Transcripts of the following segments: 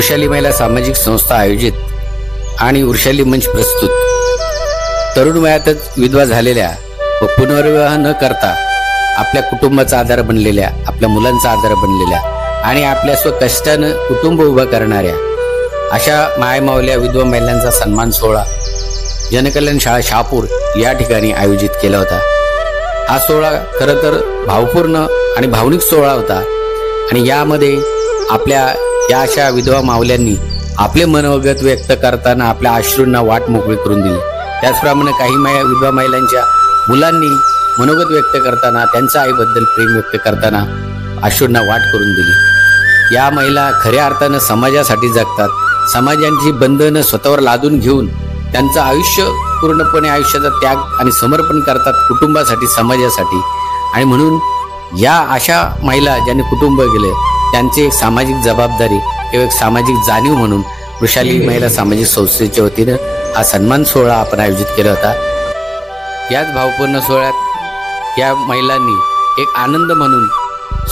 वृषाली महिला सामाजिक संस्था आयोजित आणि वृषाली मंच प्रस्तुत तरुण वयातच विधवा झालेल्या व पुनर्विवाह न करता आपल्या कुटुंबाचा आधार बनलेल्या, आपल्या मुलांचा आधार बनलेल्या आणि आपल्या स्वकष्टानं कुटुंब उभं करणाऱ्या अशा मायमावल्या विधवा महिलांचा सन्मान सोहळा जनकल्याण शाळा शहापूर या ठिकाणी आयोजित केला होता। हा सोहळा खरं तर भावपूर्ण आणि भावनिक सोहळा होता आणि यामध्ये आपल्या या अशा विधवा मावल्यांनी आपले मनोगत व्यक्त करताना आपल्या अश्रूंना वाट मोकळी करून दिली। त्याचप्रमाणे काही विधवा महिलांच्या मुलांनी मनोगत व्यक्त करताना त्यांच्या आईबद्दल प्रेम व्यक्त करताना अश्रूंना वाट करून दिली। या महिला खऱ्या अर्थानं समाजासाठी जगतात, समाजाची बंधनं स्वतःवर लादून घेऊन त्यांचं आयुष्य पूर्णपणे आयुष्याचा त्याग आणि समर्पण करतात कुटुंबासाठी, समाजासाठी। आणि म्हणून या अशा महिला ज्यांनी कुटुंब गेले त्यांची एक सामाजिक जबाबदारी किंवा एक सामाजिक जाणीव म्हणून वृषाली महिला सामाजिक संस्थेच्या वतीनं हा सन्मान सोहळा आपण आयोजित केला होता। याच भावपूर्ण सोहळ्यात या महिलांनी एक आनंद म्हणून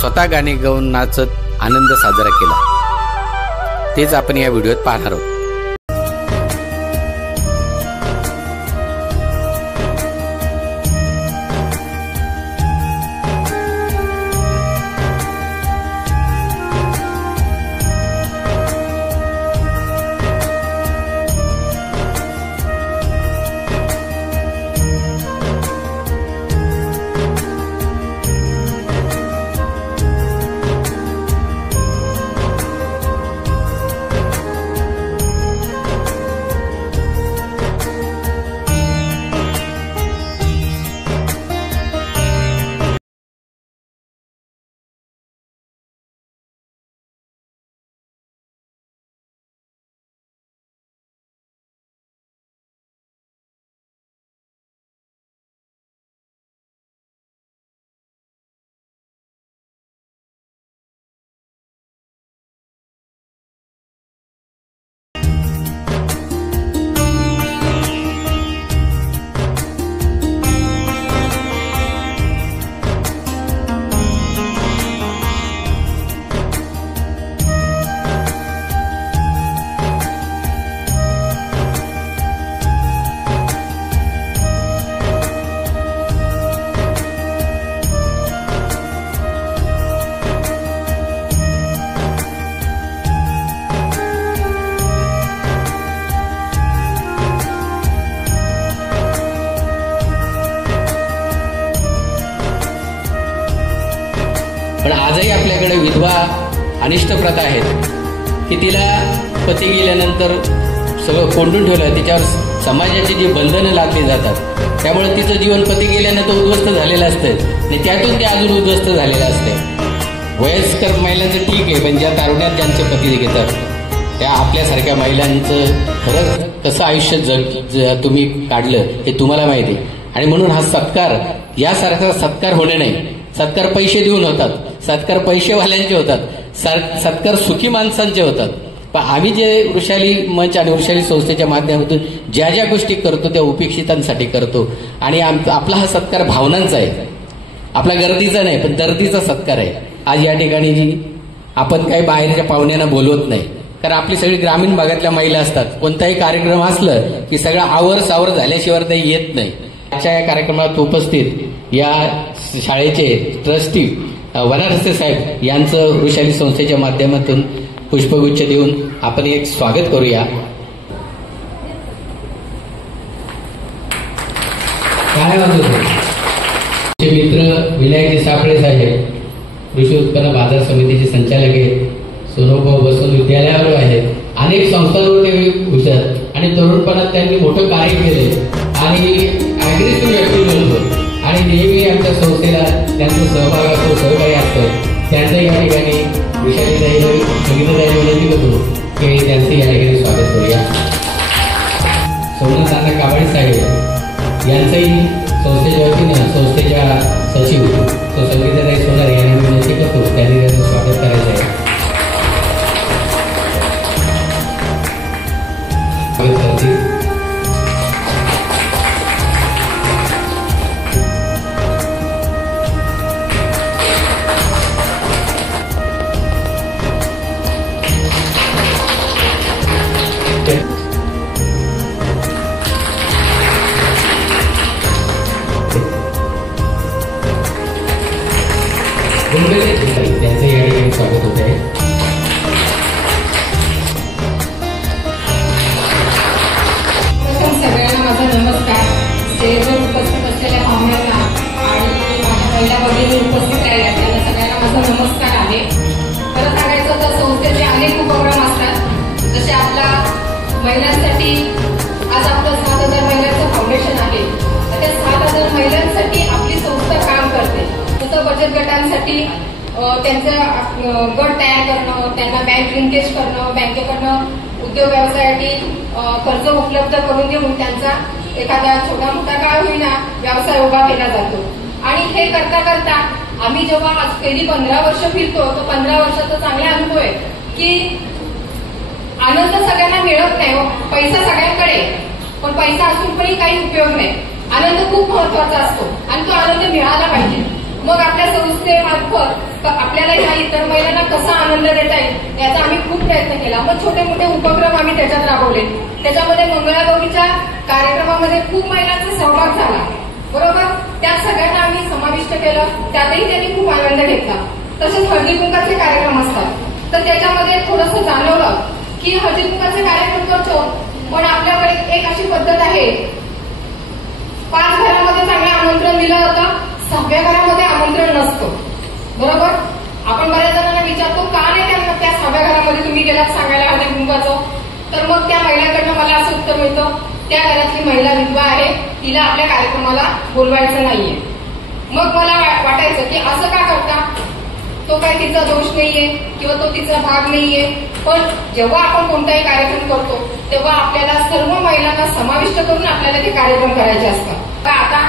स्वतः गाणे गाऊन नाचत आनंद साजरा केला। तेच आपण या व्हिडिओत पाहणार आहोत। पण आजही आपल्याकडे विधवा अनिष्ट प्रथा आहेत की तिला पती गेल्यानंतर सगळं कोंडून ठेवलं, तिच्यावर समाजाची जी बंधनं लादली जातात, त्यामुळे तिचं जीवन पती गेल्यानं तो उद्ध्वस्त झालेलं असतं आणि त्यातून ते अजून उद्ध्वस्त झालेलं असतं। वयस्कर महिलांचं ठीक आहे, पण ज्या तारुण्यात ज्यांचे पती घेतात त्या आपल्यासारख्या महिलांचं खरंच कसं आयुष्य तुम्ही काढलं हे तुम्हाला माहिती आहे। आणि म्हणून हा सत्कार यासारखा सत्कार होणे नाही, सत्कार पैसे देऊन होतात, सत्कार पैसेवाल्यांचे होतात, सत्कार सुखी माणसांचे होतात। पण आम्ही जे वृषाली मंच आणि वृषाली संस्थेच्या माध्यमातून ज्या ज्या गोष्टी करतो त्या उपेक्षितांसाठी करतो आणि आपला हा सत्कार भावनांचा आहे, आपला गर्दीचा नाही पण दर्दीचा सत्कार आहे। आज या ठिकाणी जी आपण काही बाहेरच्या पाहुण्यांना बोलवत नाही, कारण आपली सगळी ग्रामीण भागातल्या महिला असतात, कोणताही कार्यक्रम असलं की सगळं आवर सावर झाल्याशिवाय ते येत नाही। आजच्या या कार्यक्रमात उपस्थित या शाळेचे ट्रस्टी वनारसे साहेब यांचं वृषाली संस्थेच्या माध्यमातून पुष्पगुच्छ देऊन आपण एक स्वागत करूया। काय मित्र विनायकजी सापळे साहेब कृषी उत्पन्न बाजार समितीचे संचालक आहेत, सोनोभाऊ बसून विद्यालयावर आहेत, अनेक संस्थांवर ते हुशार आणि तरुणपणात त्यांनी मोठं कार्य केले आणि अग्रेसिव्ह व्यक्ती होतो आणि नेहमी आमच्या संस्थेला त्यांचा सहभाग असतो, सहकार्य असतं। त्यांचं या ठिकाणी वृषालीताई संगीताताई विनंती करतो की त्यांचं या ठिकाणी स्वागत करूया। सोमनाथ अण्णा काबाडी साहेब यांचंही संस्थेच्या वतीनं संस्थेच्या सचिव संगीताताई सोनार यांना विनंती करतो त्यांनी त्यांचं स्वागत करायचं आहे। स्वागत करतील। महिलांसाठी आज आपलं 7,000 महिलांचं फाउंडेशन आहे. त्या 7,000 महिलांसाठी आपली संस्था काम करते. तसं बचत गटांसाठी त्यांचं गट तयार करणं, त्यांना बँक लिंकेज करणं, बँकेकडनं उद्योग व्यवसायासाठी कर्ज उपलब्ध करून देऊन त्यांचा एखादा छोटा मोठा काय होईना व्यवसाय उभा केला जातो. आणि हे करता करता आम्ही जेव्हा आज पहिली 15 वर्ष फिरतो तो 15 वर्षाचा चांगला अनुभव आहे की आनंद सगळ्यांना मिळत नाही. पैसा सगळ्यांकडे, पण पैसा असून पण काही उपयोग नाही. आनंद खूप महत्वाचा असतो आणि तो आनंद मिळाला पाहिजे. मग आपल्या संस्थेमार्फत आपल्याला ह्या इतर महिलांना कसा आनंद देता येईल याचा आम्ही खूप प्रयत्न केला. मग छोटे मोठे उपक्रम आम्ही त्याच्यात राबवले. त्याच्यामध्ये मंगळागौरीच्या कार्यक्रमामध्ये खूप महिलांचा सहभाग झाला, बरोबर. त्या सगळ्यांना आम्ही समाविष्ट केलं, त्यातही त्यांनी खूप आनंद घेतला. तसेच हळदी कुंकाचे कार्यक्रम असतात तर त्याच्यामध्ये थोडंसं जाणवलं की हळदी कुंकाचे कार्यक्रम करतो पण आपल्याकडे एक अशी पद्धत आहे, 5 घरामध्ये चांगलं आमंत्रण दिलं जातं, 6व्या घरामध्ये आमंत्रण नसतं, बरोबर. आपण बऱ्याच जणांना विचारतो का नाही त्यांना त्या 6व्या घरामध्ये तुम्ही गेलात सांगायला हळदी कुंकाचं, तर मग त्या महिलांकडनं मला असं उत्तर मिळतं त्या घरातली महिला विधवा आहे, तिला आपल्या कार्यक्रमाला बोलवायचं नाहीये. मग मला वाटायचं की असं का करता, तो काही तिचा दोष नाहीये किंवा तो तिचा भाग नाहीये. पण जेव्हा आपण कोणताही कार्यक्रम करतो तेव्हा आपल्याला सर्व महिलांना समाविष्ट करून आपल्याला ते कार्यक्रम करायचे असतात. आता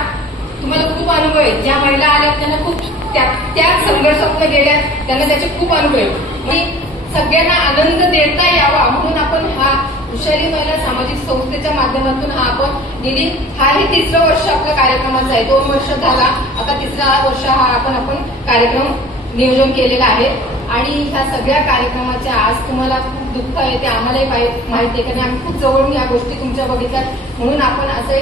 तुम्हाला खूप अनुभव आहे, ज्या महिला आल्या त्यांना खूप त्या संघर्षातून गेल्या, त्यांना त्याचे खूप अनुभव आहे. म्हणजे सगळ्यांना आनंद देता यावा म्हणून आपण हा वृषाली महिला सामाजिक संस्थेच्या माध्यमातून हा हे 3रं वर्ष आपल्या कार्यक्रमाचं आहे. 2 वर्ष झाला, आता 3रं वर्ष हा आपण कार्यक्रम नियोजन केलेलं आहे. आणि ह्या सगळ्या कार्यक्रमाच्या आज तुम्हाला खूप दुःख आहे ते आम्हालाही माहिती आहे, कारण आम्ही खूप जवळून या गोष्टी तुमच्या बघितल्या म्हणून आपण असे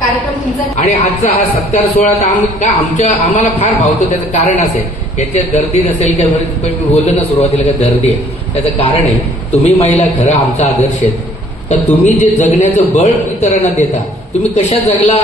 कार्यक्रम तुमचा. आणि आजचा हा सत्कार सोहळा आम्हाला फार भावतो. त्याचं कारण असेल, याच्यात गर्दी नसेल का, पण मी बोललो ना सुरुवातीला का गर्दी आहे, त्याचं कारण आहे तुम्ही महिला खरं आमचा आदर्श आहेत. तर तुम्ही जे जगण्याचं बळ इतरांना देता, तुम्ही कशा जगला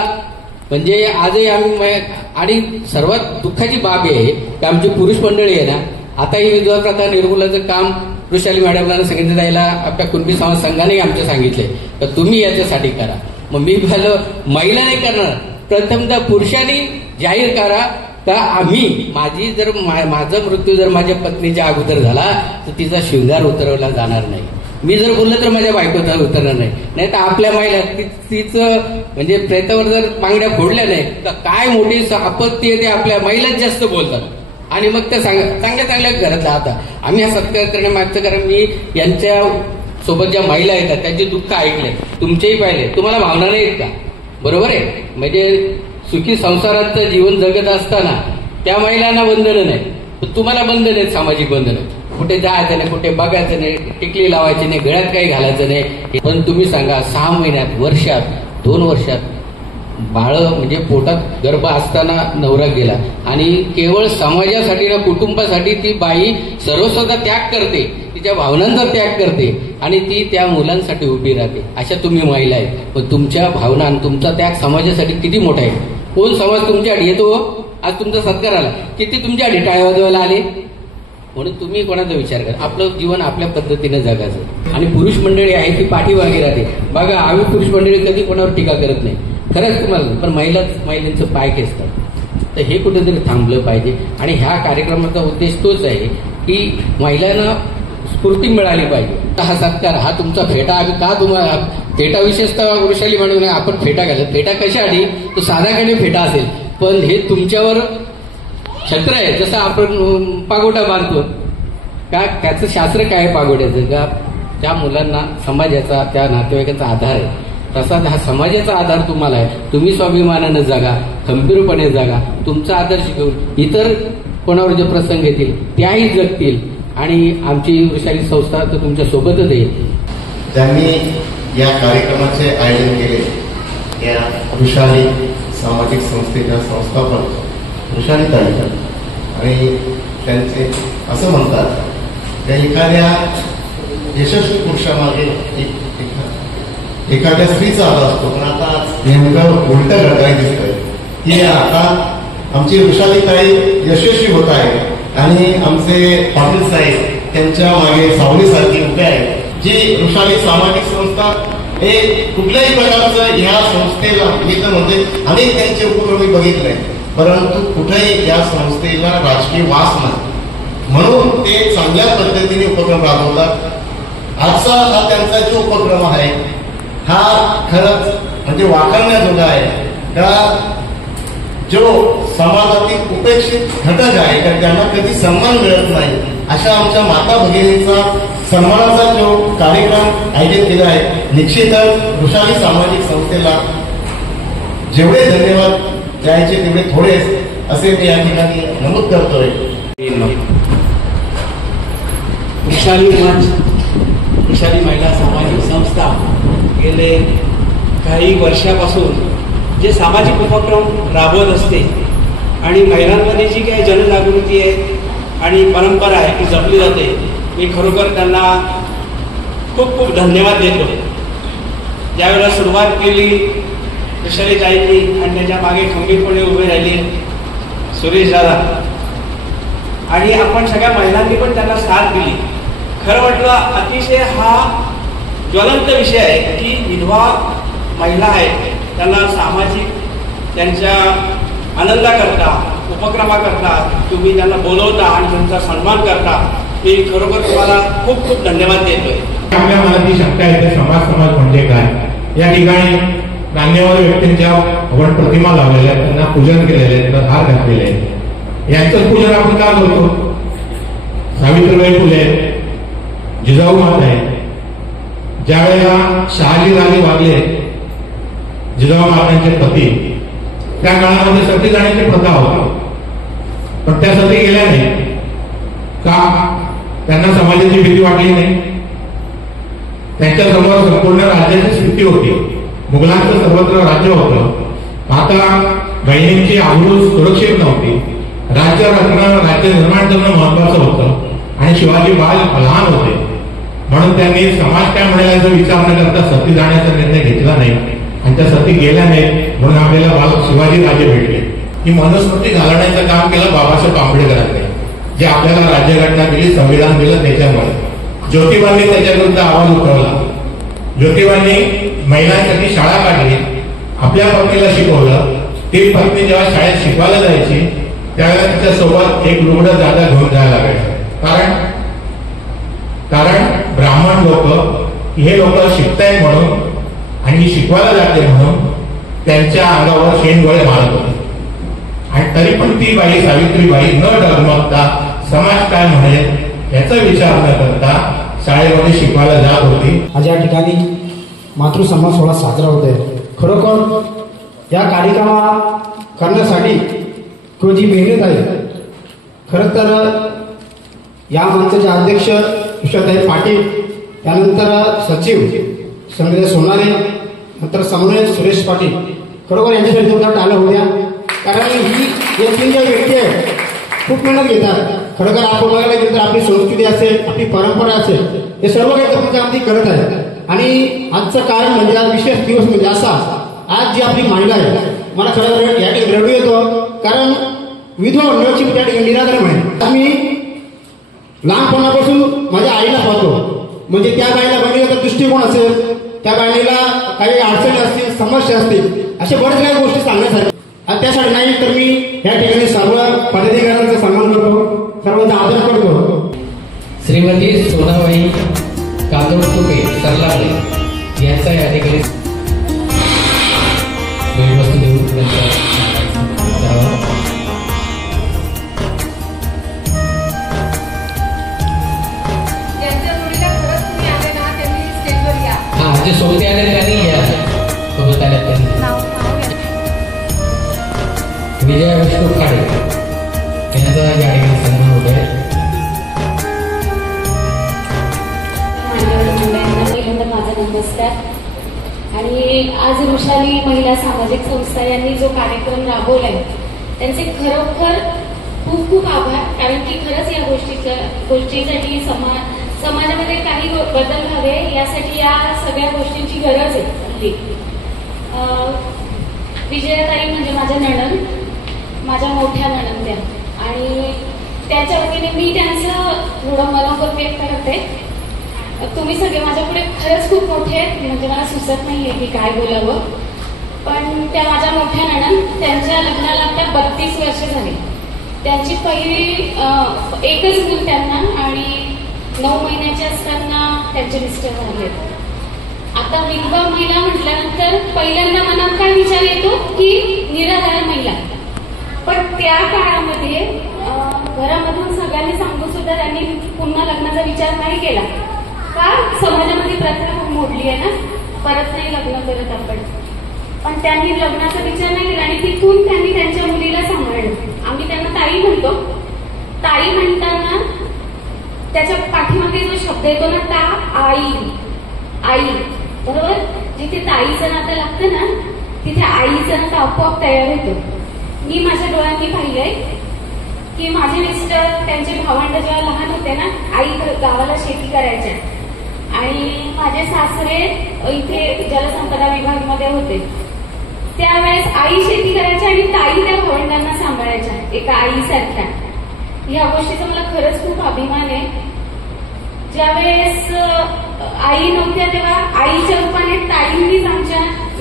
म्हणजे आजही आम्ही. आणि सर्वात दुःखाची बाब आहे की आमची पुरुष मंडळी आहे ना, आता ही विधवा प्रथा निर्मूलनाचं काम वृषाली मॅडमला सांगितलं जायला आपल्या कुणबी समाज संघाने आमच्या सांगितले तर तुम्ही याच्यासाठी करा. मग मी म्हणालो महिला नाही करणार, प्रथमतः पुरुषांनी जाहीर करा का माझा मृत्यू जर माझ्या पत्नीच्या अगोदर झाला तर तिचा शृंगार उतरवला जाणार नाही. मी जर बोललो तर माझ्या बायकोचा उतरणार नाही तर आपल्या महिला तिचं म्हणजे प्रेतावर जर मागण्या फोडल्या नाही तर काय मोठी आपत्ती आहे ते आपल्या महिलाच जास्त बोलतात. आणि मग त्या चांगल्या घरात राहतात. आम्ही हा सत्कार करण्यामागचं कारण मी यांच्या सोबत ज्या महिला येतात त्यांचे दुःख ऐकले, तुमचेही पाहिले, तुम्हाला भावना नाहीत का, बरोबर आहे. म्हणजे सुखी संसाराचं जीवन जगत असताना त्या महिलांना बंधनं नाही, पण तुम्हाला बंधन आहेत, सामाजिक बंधनं. कुठे जायचं नाही, कुठे बघायचं नाही, टिकली लावायची नाही, गळ्यात काही घालायचं नाही. पण तुम्ही सांगा 6 महिन्यात, वर्षात, 2 वर्षात बाळ म्हणजे पोटात गर्भ असताना नवरा गेला आणि केवळ समाजासाठी ना कुटुंबासाठी ती बाई सर्वस्वता त्याग करते, तिच्या भावनांचा त्याग करते आणि ती त्या मुलांसाठी उभी राहते. अशा तुम्ही महिला आहेत. पण तुमच्या भावना आणि तुमचा त्याग समाजासाठी किती मोठा आहे. कोण समाज तुमच्यासाठी येतो. आज तुमचा सत्कार आला, किती तुमच्यासाठी टाळ्या वाजवायला आले. म्हणून तुम्ही कोणाचा विचार करा, आपलं जीवन आपल्या पद्धतीने जगायचं. आणि पुरुष मंडळी आहे ती पाठीमागे राहते. बघा आम्ही पुरुष मंडळी कधी कोणावर टीका करत नाही, खरंच तुम्हाला, पण महिलांचं पाय खेचतात. तर हे कुठेतरी थांबलं पाहिजे. आणि ह्या कार्यक्रमाचा उद्देश तोच आहे की महिलांना स्फूर्ती मिळाली पाहिजे. हा सत्कार, हा तुमचा फेटा आम्ही का तुम्हाला फेटा विशेषतः वृषाली म्हणून आपण फेटा घालत. फेटा कशासाठी, तो साधाकडे फेटा असेल पण हे तुमच्यावर छत्र आहे. जसं आपण पागोटा बांधतो का, त्याचं शास्त्र काय आहे पागोड्याचं का, त्या मुलांना समाजाचा त्या नातेवाईकांचा आधार आहे. तसाच हा समाजाचा आधार तुम्हाला आहे. तुम्ही स्वाभिमानानं जगा, खंबीरपणे जगा, तुमचा आदर्श घेऊन इतर कोणावर जे प्रसंग येतील त्याही जगतील. आणि आमची वृषाली संस्था तर तुमच्या सोबतच येईल. ज्यांनी या कार्यक्रमाचे आयोजन केले या वृषाली सामाजिक संस्थेच्या संस्थापक वृषाली ताई, आणि त्यांचे असं म्हणतात त्या एखाद्या यशस्वी पुरुषामागे एखाद्या स्त्रीचा आधार असतो. पण आता नेमकं उलट घडताना दिसतंय की आता आमची वृषाली ताई यशस्वी होत आहे आणि आमचे पाटील साहेब त्यांच्या मागे सावलीसारखी उभे आहेत. जी वृषाली सामाजिक संस्था हे कुठल्याही प्रकारचं ह्या संस्थेला मी तर म्हणते अनेक त्यांचे उपक्रम मी बघितले, परंतु कुठेही या संस्थेला राजकीय वास नाही, म्हणून ते चांगल्या पद्धतीने उपक्रम राबवतात. आजचा हा त्यांचा जो उपक्रम आहे हा खरंच म्हणजे वाखाणण्याजोगा आहे. का जो समाजातील उपेक्षित घटक आहे तर त्यांना कधी सन्मान मिळत नाही, अशा आमच्या माता भगिनींचा सन्मानाचा जो कार्यक्रम आयोजित केला आहे, निश्चितच वृषाली सामाजिक संस्थेला जेवढे धन्यवाद द्यायचे तेवढे थोडेच असे मी या ठिकाणी नमूद करतोय. वृषाली महिला सामाजिक संस्था गेले काही वर्षापासून जे सामाजिक उपक्रम राबवत असते आणि महिलांमध्ये जी काही जनजागृती आहे आणि परंपरा आहे ती जपली जाते. मी खरोखर त्यांना खूप खूप धन्यवाद देतो. ज्यावेळेला सुरुवात केली वृषाली ताईंनी आणि त्याच्या मागे खंबीरपणे उभे राहिले सुरेश दादा आणि आपण सगळ्या महिलांनी पण त्यांना साथ दिली. खरं म्हटलं अतिशय हा ज्वलंत विषय आहे की विधवा महिला आहेत त्यांना सामाजिक त्यांच्या आनंदाकरता उपक्रमाकरता तुम्ही त्यांना बोलवता आणि त्यांचा सन्मान करता. मी खरोखर तुम्हाला खूप खूप धन्यवाद देतोय. आपल्या मनात जी शंका आहे समाज म्हणजे काय, या ठिकाणी मान्यवर व्यक्तींच्या आपण प्रतिमा लावलेल्या आहेत, त्यांना पूजन केलेले आहे, त्यांना हार घातलेले आहे. यांचं पूजन आपण का करतो? सावित्रीबाई फुले, जिजाऊ माता आहे. ज्या वेळेला शहाजीराजे वागले जिजाऊ मातांचे पती, त्या काळामध्ये सती जाण्याची प्रथा होती, पण त्या सती गेल्या नाही का? त्यांना समाजाची भीती वाटली नाही. त्यांच्या समोर संपूर्ण राज्याची स्थिती होती, मुघलांचं सर्वत्र राज्य होतं. आता बहिणींची आबरू सुरक्षित नव्हती. राज्य निर्माण करणं महत्वाचं होतं आणि शिवाजी बाल लहान होते, म्हणून त्यांनी समाज काय म्हणेल याचा विचार न करता सती जाण्याचा निर्णय घेतला नाही आणि त्या सती गेल्या नाहीत. म्हणून आपल्याला बाल शिवाजी राजे भेटले. ही मनुस्मृती घालण्याचं काम केलं बाबासाहेब आंबेडकरांनी, जे आपल्याला राज्यघटना दिली, संविधान दिलं. त्याच्यामुळे ज्योतिबांनी त्याच्या विरुद्ध आवाज उठवला. ज्योतिबांनी महिलांसाठी शाळा काढली, आपल्या पत्नीला शिकवलं. ती पत्नी जेव्हा शाळेत शिकवायला जायची त्यावेळेला तिच्यासोबत एक लुगडं जादा घेऊन जायला लागायचं. कारण ब्राह्मण लोक हे लोक शिकतायत म्हणून आणि शिकवायला जाते म्हणून त्यांच्या अंगावर शेणगोळे मारत होते. आणि तरी पण ती बाई सावित्रीबाई न डगमगता समाज काय म्हणेल याचा विचार न करता शाळेमध्ये शिकवायला जात होती. आज या ठिकाणी मातृसन्मान सोहळा साजरा होत आहे. खरोखर या कार्यक्रम करण्यासाठी जी मेहनत आहे, खरं तर या मंचाचे अध्यक्ष विश्वताई पाटील, त्यानंतर सचिव संजय सोनारे, नंतर समन्वयक सुरेश पाटील, खरोखर यांच्यासाठी जोरदार टाळ्या होत्या. कारण ही या तीन ज्या व्यक्ती आहेत खूप मेहनत घेतात. खरोखर आपण बघायला गेलं तर आपली संस्कृती असेल, आपली परंपरा असेल, हे सर्व काही त्यामध्ये करत आहे. आणि आजचं कारण म्हणजे आज विशेष दिवस म्हणजे असा, आज जी आपली महिला आहे, मला खरं या ठिकाणी रडू येतो. कारण विधवा मंडळाची त्या ठिकाणी निराधार आहे. आम्ही लहानपणापासून माझ्या आईला पाहतो, म्हणजे त्या बाईला बघितलं दृष्टिकोन असेल, त्या बाईला काही अडचणी असतील, समस्या असतील, अशा बऱ्याच काही गोष्टी सांगण्यासाठी. आणि त्यासाठी नाही तर मी या ठिकाणी सर्व पदाधिकाऱ्यांचा सन्मान करतो, सर्वांचा आदर करतो. श्रीमती सोनाबाई कांदोळतुके सरलाळे यांचा या ठिकाणी भेटवस्तू देऊन जे सोबत आले त्यांनी या सोबत आल्या त्यांनी विजया विष्णू खाडे यांचा या ठिकाणी सन्मान होत आहे. माझा नमस्कार. आणि आज वृषाली महिला सामाजिक संस्था यांनी जो कार्यक्रम राबवलाय त्यांचे खरोखर खूप खूप आभार. कारण की खरंच या गोष्टीसाठी समाजामध्ये काही बदल व्हावे यासाठी या सगळ्या गोष्टींची गरज आहे. विजयाताई म्हणजे माझ्या नणंद, माझ्या मोठ्या नणंद्या, आणि त्याच्या वतीने मी त्यांचं थोडं मनोगत व्यक्त करते. तुम्ही सगळे माझ्यापुढे खरंच खूप मोठे आहेत, म्हणजे मला सुचत नाहीये की काय बोलावं. पण त्या माझ्या मोठ्या नणंद, त्यांच्या लग्नाला आता 32 वर्ष झाली. त्यांची पहिली एकच मूल त्यांना, आणि 9 महिन्याचे असताना त्यांचे मिस्टर झाले. आता विधवा महिला म्हटल्यानंतर पहिल्यांदा मनात काय विचार येतो की निराधार महिला. पण त्या काळामध्ये घरामधून सगळ्यांनी सांगून सुद्धा त्यांनी पुन्हा लग्नाचा विचार नाही केला. का? समाजामध्ये प्रथा खूप मोडली आहे ना, परत नाही लग्न करत आपण. पण त्यांनी लग्नाचा विचार नाही केला आणि तिथून त्यांनी त्यांच्या मुलीला सांभाळलं. आम्ही त्यांना ताई म्हणतो. ताई म्हणताना त्याच्या पाठीमागे जो शब्द येतो ना, ता आई, आई, बरोबर. जिथे ताईचं नातं लागतं ना, तिथे आईचं नातं आपोआप तयार होतं. मी माझ्या डोळ्यांनी पाहिलंय की माझे मिस्टर, त्यांचे भावंड जेव्हा लहान होते ना, आई गावाला शेती करायच्या आणि माझे सासरे इथे जलसंपदा विभागामध्ये होते. त्यावेळेस आई शेती करायची आणि ताई त्या भावंडांना सांभाळायच्या एका आईसारख्या. या गोष्टीचा मला खरंच खूप अभिमान आहे. ज्यावेळेस आई नव्हत्या तेव्हा आईच्या रूपाने ताईंनीच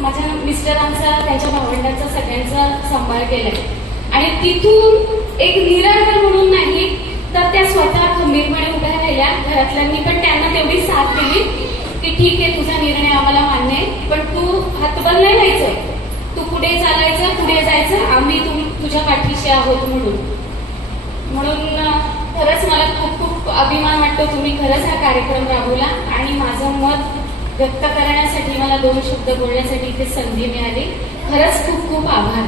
माझ्या मिस्टरांचा, त्यांच्या भावंडांचा, सगळ्यांचा सांभाळ केलाय. आणि तिथून एक निराधार म्हणून नाही तर त्या स्वतः खंबीरपणे उभ्या राहिल्या. घरातल्यांनी पण त्यांना तेवढी साथ दिली की ठीक आहे, तुझा निर्णय आम्हाला मान्य आहे, पण तू हातबल नाही व्हायचं, तू पुढे चालायचं, पुढे जायचं, आम्ही तुझ्या पाठीशी आहोत म्हणून खरंच मला खूप खूप अभिमान वाटतो. तुम्ही खरंच हा कार्यक्रम राबवला आणि माझं मत व्यक्त करण्यासाठी, मला 2 शब्द बोलण्यासाठी इथे संधी मिळाली. खरंच खूप खूप आभार.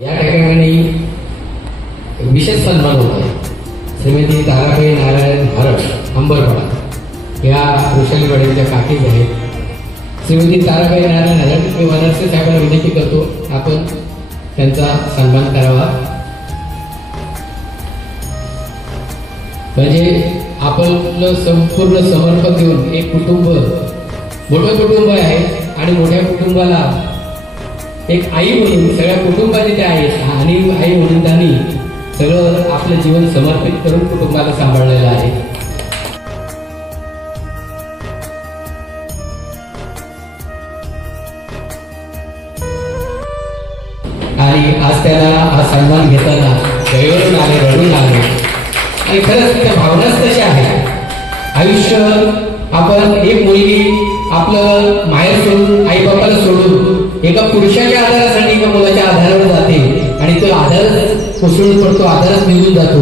या ठिकाणी विशेष सन्मान होत आहे. श्रीमती ताराबाई नारायण हरट अंबरपाडा या वृषाली वाडीच्या काकीज आहेत. श्रीमती ताराबाई नारायण हरट, मी वनरसे साहेबांना विनंती करतो आपण त्यांचा सन्मान करावा. म्हणजे आपलं संपूर्ण समर्पण देऊन एक कुटुंब, मोठं कुटुंब आहे आणि मोठ्या कुटुंबाला एक आई म्हणून, सगळ्या कुटुंबाचे त्या आहेत आणि आई म्हणून त्यांनी सगळं आपलं जीवन समर्पित करून कुटुंबाला सांभाळलेलं आहे. आणि आज त्याला हा सन्मान घेताना गैरून आले, रडून आले. आणि खरंच त्या भावनाच तशा आहेत. आयुष्य आपण एक मुलगी आपलं माहेर सोडून, आई बापाला सोडून एका पुरुषाच्या आधारासाठी एका मुलाच्या आधारावर जाते आणि तो आधारच कोसळून पडतो, आधारच निघून जातो.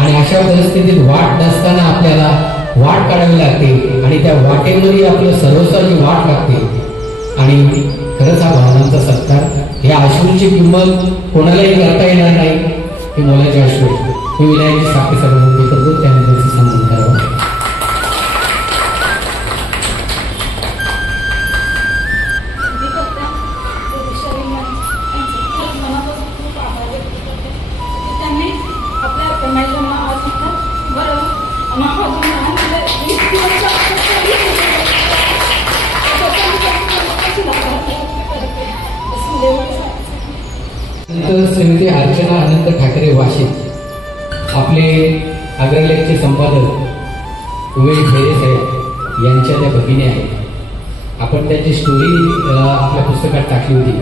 आणि अशा परिस्थितीत वाट नसताना आपल्याला वाट काढावी लागते आणि त्या वाटेमध्ये आपलं सर्वस्वाची वाट लागते. आणि खरंच हा भावनांचा सत्कार, या अश्रूंची किंमत कोणालाही करता येणार नाही. ही मुलाची अश्रू. मी विनायकची साखळी सभा विनंती करतो, त्यानंतर सन्मान करावा. श्रीमती अर्चना अनंत ठाकरे वाशिम, आपले अग्रलेखचे संपादक उमेश भेरे साहेब यांच्या त्या भगिनी आहेत. आपण त्यांची स्टोरी आपल्या पुस्तकात टाकली होती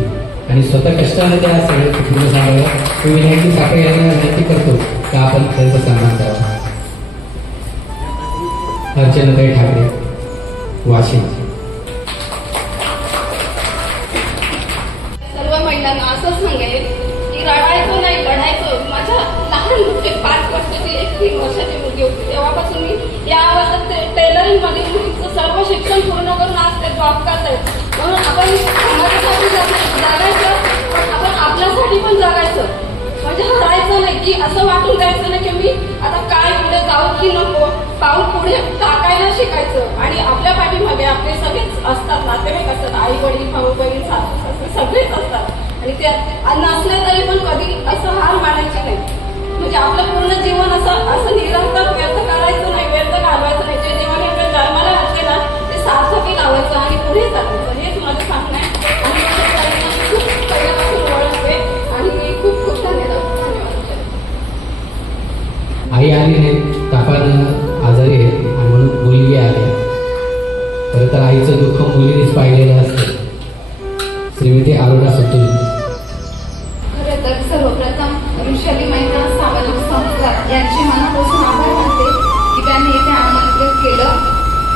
आणि स्वतः कष्टाने त्या सगळ्या कुटुंब सांभाळलं. मी विनायकची साखळे यांना विनंती करतो की आपण त्यांचा सन्मान करावा. अर्चनाताई ठाकरे वाशिम. सर्व महिलांना असं सांगेल की रडायचं नाही, लढायचं. माझ्या लहान मुलगी 5 वर्षाची, 3 वर्षाची मुलगी होती तेव्हापासून मी या आवाजात टेलरिंग मध्ये मुलीचं सर्व शिक्षण पूर्ण करून आज ते जॉब करत आहेत. म्हणून आपण समाजासाठी जगायचं, पण आपण आपल्यासाठी पण जगायचं. म्हणजे हरायचं नाही की असं वाटून जायचं नाही की मी आता काय पुढे जाऊ की नको, पाऊल पुढे टाकायला शिकायचं. आणि आपल्या पाठीमागे आपले सगळेच असतात, नातेवाईक असतात, आई वडील, भाऊ बहीण, सासू सासरे सगळेच असतात. आणि ते नसले तरी पण कधी असं हार मानायची नाही. म्हणजे आपलं पूर्ण जीवन असं निरंतर व्यर्थ करायचं नाही, व्यर्थ घालवायचं नाही. जे जीवन आपल्या जन्माला घातले ना ते सार्थकी लावायचं आणि पुढे चालायचं, हेच माझं सांगणं आहे. आणि खूप पहिल्यापासून ओळखते आणि खूप खूप धन्यवाद. आई आणि तापानं आजारी आहेत आणि म्हणून आईचं दुःख मुलीनेच पाहिलेलं असतं. श्रीमती अरुणा सुतू. खरं तर सर्वप्रथम वृषाली महिला सामाजिक संस्था यांचे मनापासून आभार मानते की त्यांनी इथे आमंत्रित केलं.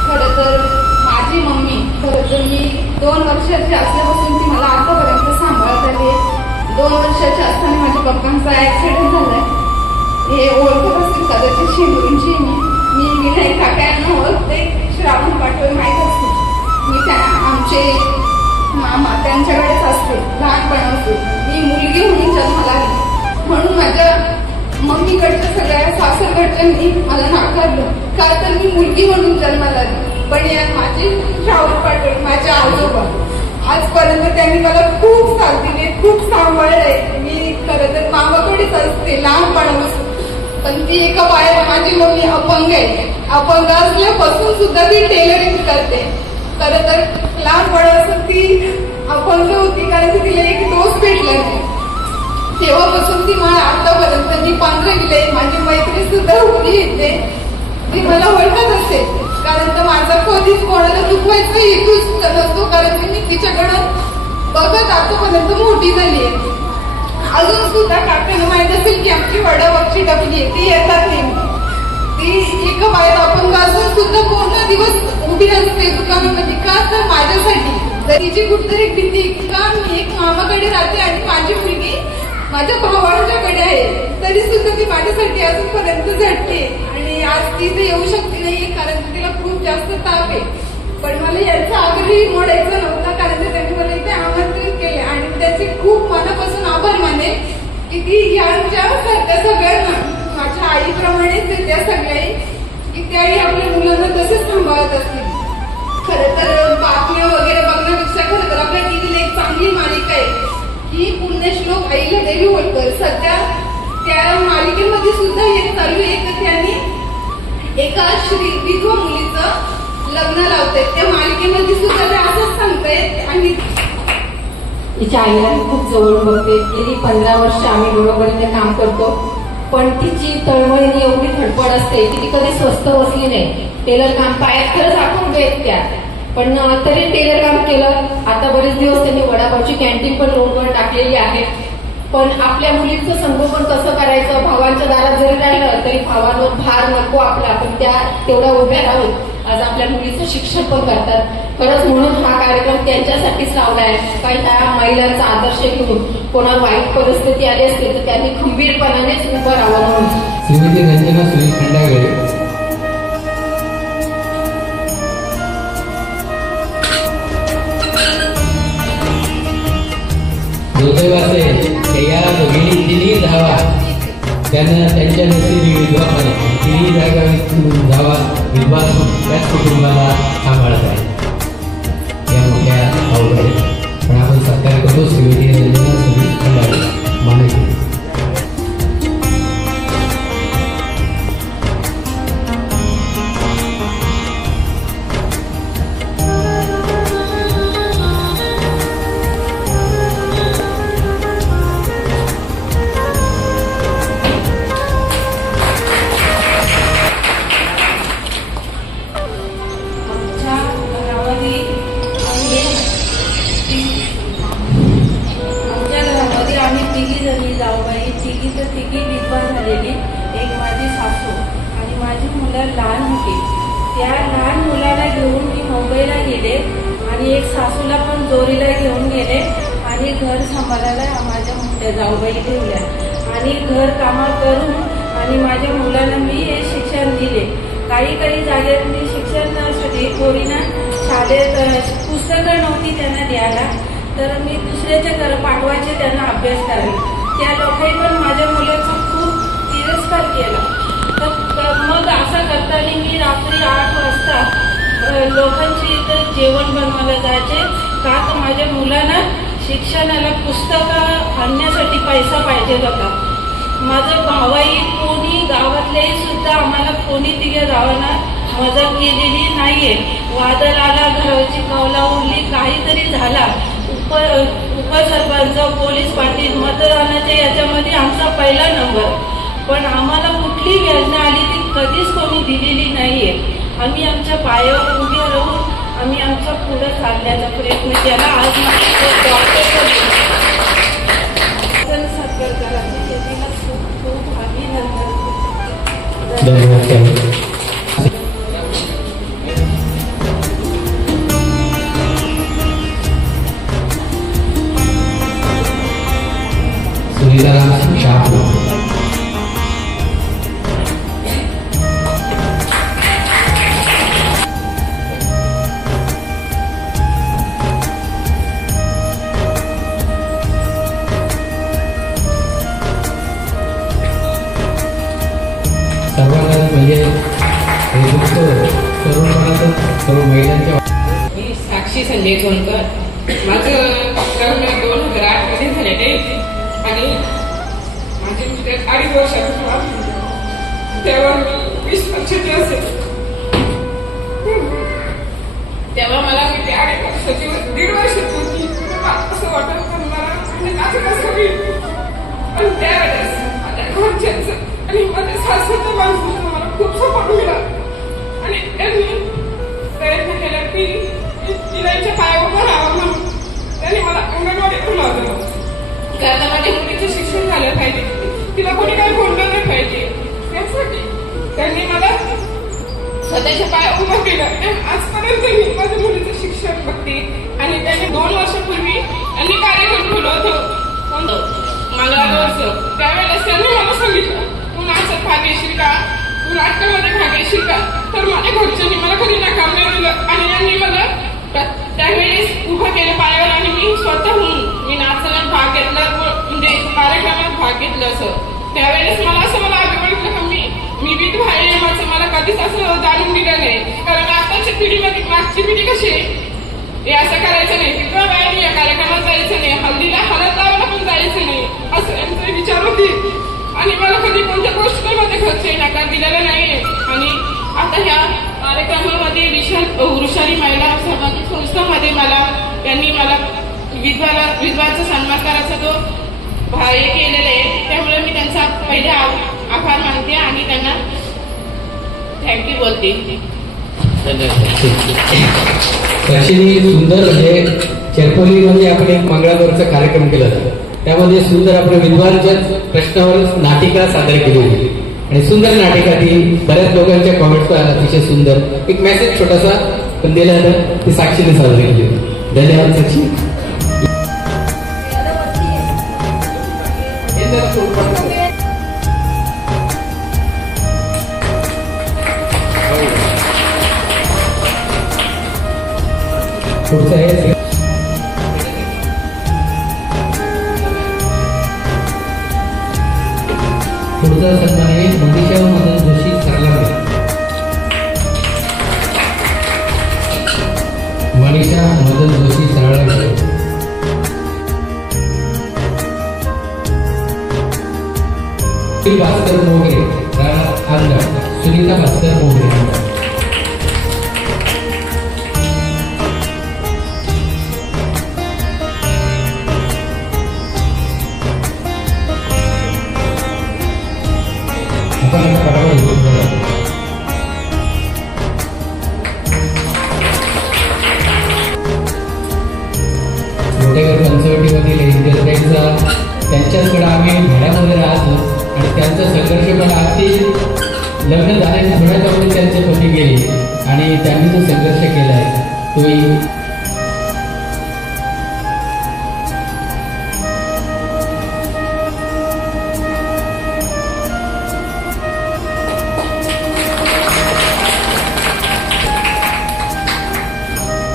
खरं तर माझी मम्मी खरं तर मी 2 वर्षाची असल्यापासून ती मला आतापर्यंत सांभाळत आली. 2 वर्षाची असताना माझ्या पप्पांचा ऍक्सिडेंट झालाय. हे ओळखत असतील कदाचित शेंदूरची मी विनायक काका यांना ओळखते. श्रावण पाटोळे माहीत असते. मी आमचे मामा त्यांच्याकडेच असते लहानपणापासून. मी मुलगी म्हणून जन्माला आली म्हणून माझ्या मम्मीकडच्या सगळ्या सासरकडच्यांनी मला नाकारलं का तर मी मुलगी म्हणून जन्माला आली. पण यात माझे श्रावण पाटोळे माझे आजोबा आजपर्यंत त्यांनी मला खूप साथ दिली, खूप सांभाळलंय. मी खरं तर मामाकडेच असते लहानपणापासून. पण ती एका पायाला माझी मम्मी अपंग आहे. अपंग असल्यापासून सुद्धा ती टेलरिंग करते. खरं तर लहानपणापासून ती अपंग होती कारण की तिला एक डोस भेटला नाही. तेव्हापासून ती मला आतापर्यंत मी 15वीला माझी मैत्री सुद्धा होती येते. ती मला ओळखत असते कारण तर माझा कधीच कोणाला दुखवायचा हेतूच नसतो कारण की मी तिच्याकडं बघत आतापर्यंत मोठी झाली आहे. अजून सुद्धा काकांना माहित असेल की आमची वडाबागची डबली आहे ती येतात नेहमी. ती एका बाहेर अपंग असून सुद्धा पूर्ण दिवस उभी असते दुकानामध्ये का तर माझ्यासाठी. जर तिची कुठतरी भीती का मी एक मामाकडे राहते आणि माझी मुलगी माझ्या भावांच्याकडे आहे तरी सुद्धा ती माझ्यासाठी अजूनपर्यंत झटते. आणि आज ती तर येऊ शकते नाहीये कारण तिला खूप जास्त ताप आहे. पण मला याचा आग्रही मोडायचा नव्हता कारण त्यांनी मला इथे आमंत्रित केले आणि त्याचे खूप मनापासून आभार माने की ती यांच्यासारख्या सगळ्यांना माझ्या आईप्रमाणेच त्या सगळ्या की त्याही आपल्या मुलांना तसेच सांभाळत असतील. खरं तर बातम्या वगैरे बघण्यापेक्षा खरं तर आपल्या टीव्हीला एक चांगली मालिका आहे की पुण्यश्लोक आईला देवी होळकर. सध्या त्या मालिकेमध्ये सुद्धा एक चालू आहे की त्यांनी एका विधवा मुलीचं लग्न लावते. त्या मालिकेमध्ये सुद्धा ते असंच सांगतायत. आणि तिच्या आईला खूप जवळ बघते. गेली 15 वर्ष आम्ही बरोबरीने काम करतो पण तिची तळमळीने एवढी धडपड असते की ती कधी स्वस्त बसली नाही. टेलर काम पायात खरंच आखून घेत त्या पण तरी टेलर काम केलं. आता बरेच दिवस त्यांनी वडापावची कॅन्टीन पण रोडवर टाकलेली आहे. पण आपल्या मुलीचं संगोपन कसं करायचं भावांच्या दारात जरी राहिलं तरी भावांवर भार नको आपला पण त्या तेवढ्या उभ्या राहून आज आपल्या मुलीचं शिक्षण पण करतात. खरंच म्हणून हा कार्यक्रम त्यांच्यासाठीच लावला आहे. काही त्या महिलांचा आदर्श घेऊन कोणाला वाईट परिस्थिती आली असते तर त्यांनी खंबीरपणानेच उभं राहावं म्हणून. श्रीमती रंजना सुनील खंडागळे. दुर्दैवाचे या दोघींनी 3ही धावा त्यांना त्यांच्या नसलेली विधवा पण 3ही धावा विधवा त्याच कुटुंबाला सांभाळत आहे. या मोठ्या अवघड आहेत पण आपण सत्कार करतो श्रीमती रंजना सुनील खंडागळे मानवी. तिघी विधवा झालेली. एक माझी सासू आणि माझी मुलं लहान होती. त्या लहान मुलाला घेऊन मी मुंबईला गेले आणि एक सासूला पण जोरीला घेऊन गेले आणि घर सांभाळायला माझ्या मोठ्या जाऊबाई ठेवल्या आणि घर कामा करून आणि माझ्या मुलाला मी हे शिक्षण दिले. काही जागेत मी शिक्षणासाठी पोरींना शाळेत पुस्तकं नव्हती त्यांना द्यायला तर मी दुसऱ्याच्या घर पाठवायचे त्यांना अभ्यास करायला. त्या लोकांनी पण माझ्या मुलाचा खूप तिरस्कार केला. तर मग असं करताना मी रात्री 8 वाजता लोकांची इथं जेवण बनवायला जायचे का तर माझ्या मुलांना शिक्षणाला पुस्तकं आणण्यासाठी पैसा पाहिजे होता. माझं भावाई कोणी गावातलेही सुद्धा आम्हाला कोणी तिघे गावांना मदत केलेली नाहीये. वादळ आला घराची कौला उडली काहीतरी झाला उपसरपंच पोलीस पाटील मतदानाच्या याच्यामध्ये आमचा पहिला नंबर. पण आम्हाला कुठली योजना आली ती कधीच कोणी दिलेली नाहीये. आम्ही आमच्या पायावर उभे राहून आम्ही आमचा पुढे चालण्याचा प्रयत्न केला. आज सरकारचे शेतीला खूप खूप अभिनंदन. मी साक्षी संजय सोनकर. माझं लग्न 2008 मध्ये झालेले आणि माझे मिस्टर 2.5 वर्षापासून तेव्हा मी 20 वर्षाची असेल. तेव्हा मला मी 2.5 वर्षाची 1.5 वर्षाची होती. असं वाटत पण मला कसं होईल. पण त्यावेळेस माझ्या घरच्यांचं आणि माझ्या सासूच्या माणसाचं मला खूप सपोर्ट मिळाला आणि त्यांनी प्रयत्न केला की तिलाच्या पायावर उभं राहावं म्हणून त्यांनी मला अंगणवाडीत लावलं. कारण माझ्या मुलीचं शिक्षण झालं पाहिजे, तिला कोणी काही बोललं नाही पाहिजे, यासाठी त्यांनी मला स्वतःच्या पायावर उभं केलं. आजपर्यंत मी माझ्या मुलीचं शिक्षण बघते आणि त्यांनी 2 वर्षापूर्वी त्यांनी कार्यक्रम ठेवलं होतं मंगळागौरचं. त्यावेळेस त्यांनी मला सांगितलं तू नाचात भाग घेशील का, तू नाटकामध्ये भाग घेशील का. तर माझ्या घरच्यांनी मला कधी नकार नाही दिलं आणि यांनी मला त्यावेळेस उभं केलं पायावर आणि मी स्वतःहून मी नाचण्यात भाग घेतला, म्हणजे कार्यक्रमात भाग घेतलं. असं त्यावेळेस मला अभिमान का मी विधवा आहे माझं मला कधीच असं जाणून दिलं नाही. कारण आताच्या पिढीमध्ये मागची पिढी कशी आहे, हे असं करायचं नाही, विधवा बाहेर या कार्यक्रमात जायचं नाही, हल्दीला हळद लावायला पण जायचं नाही, असं यांचे विचार होते. आणि मला कधी कोणत्या गोष्टीमध्ये घरचे नकार दिलेला नाहीये. आणि आता ह्या कार्यक्रमामध्ये वृषाली महिला सामाजिक संस्थामध्ये त्यांनी मला विधवाचा सन्मान करायचा तो हे केलेला आहे. त्यामुळे मी त्यांचा पहिले आभार मानते आणि त्यांना थँक्यू बोलते. सुंदर म्हणजे चेरपोलीमध्ये आपण एक मंगळागौरचा कार्यक्रम केला होता. त्यामध्ये सुंदर आपण विद्वांच्या प्रश्नावर नाटिका सादर केली होती आणि सुंदर नाटिका ती बऱ्याच लोकांच्या कॉमेंट्स अतिशय सुंदर एक मेसेज छोटासा पण दिला होता, ती साक्षीने साजरी केली होती. धन्यवाद साक्षी. पुढचं आहे पुढचा सन्मान आहे मनीषा मदन जोशी सरलागडे. मनीषा मदन जोशी सरलागडे. भास्कर मोगरे राणा सुनीता भास्कर मोगरे. मोठेकर कन्सर्व्हेटिव्हमधील इंटरनेटचा त्यांच्याचकडे आम्ही भाड्यामध्ये राहतो आणि त्यांचा संघर्ष पण अगदी लग्न झाले थोड्याच वेळी त्यांचे पती गेले आणि त्यांनी जो संघर्ष केला आहे तोही